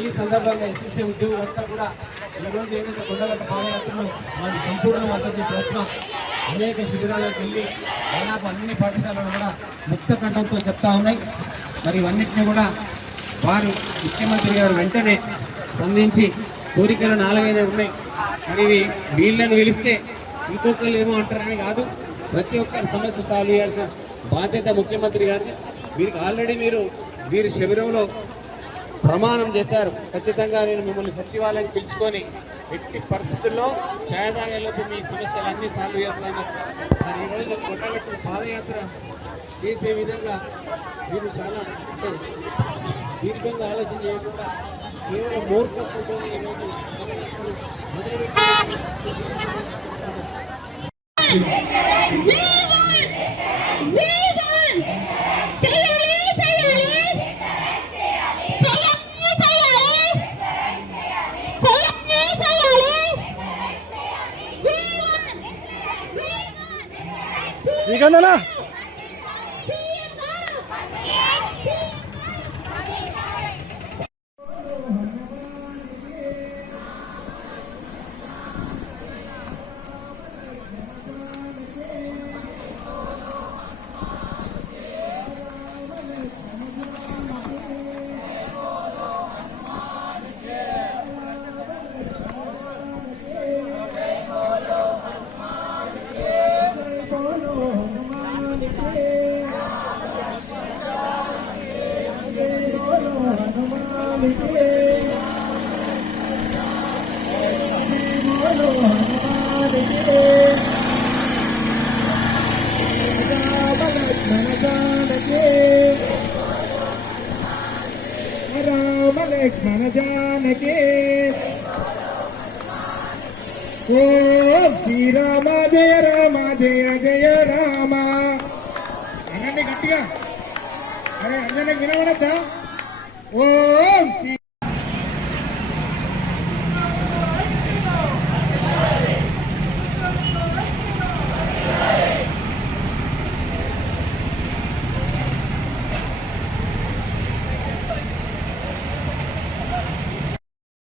ఈ సందర్భంగా ఎస్ఎస్సీ ఉద్యోగులంతా కూడా ఈరోజు ఏదైతే కొండగట్ట పాదయాత్రలో మాది సంపూర్ణ మద్దతు చేస్తున్నాం. అనేక శిబిరాలకు వెళ్ళి దాదాపు అన్ని పాఠశాలలు కూడా ముక్త కంఠంతో చెప్తా ఉన్నాయి. మరి ఇవన్నిటిని కూడా వారు ముఖ్యమంత్రి గారు వెంటనే స్పందించి కోరికలు 4-5 ఉన్నాయి. మరి వీళ్ళని పిలిస్తే ఇంకొకరు ఏమో అంటారని కాదు, ప్రతి ఒక్కరి సమస్య సాల్వ్ చేయాల్సిన బాధ్యత ముఖ్యమంత్రి గారిని. వీరికి ఆల్రెడీ వీరి శిబిరంలో ప్రమాణం చేశారు, ఖచ్చితంగా నేను మిమ్మల్ని సచివాలయం పిలుచుకొని ఎట్టి పరిస్థితుల్లో ఛాయదాగాలకు మీ సమస్యలన్నీ సాల్వ్ చేస్తాను. మరి ఈరోజు కొండగట్టు పాదయాత్ర చేసే విధంగా మీరు చాలా దీర్ఘంగా ఆలోచన చేయకుండా కేవలం మూర్ఖత్వంతో ఈరోజు శ్రీగంధనా लक्ष्मण जानकी ओम श्री राम जय जय राम अनन्नी गट्टिगा अरे अंजने विनवडद्दा ओम श्री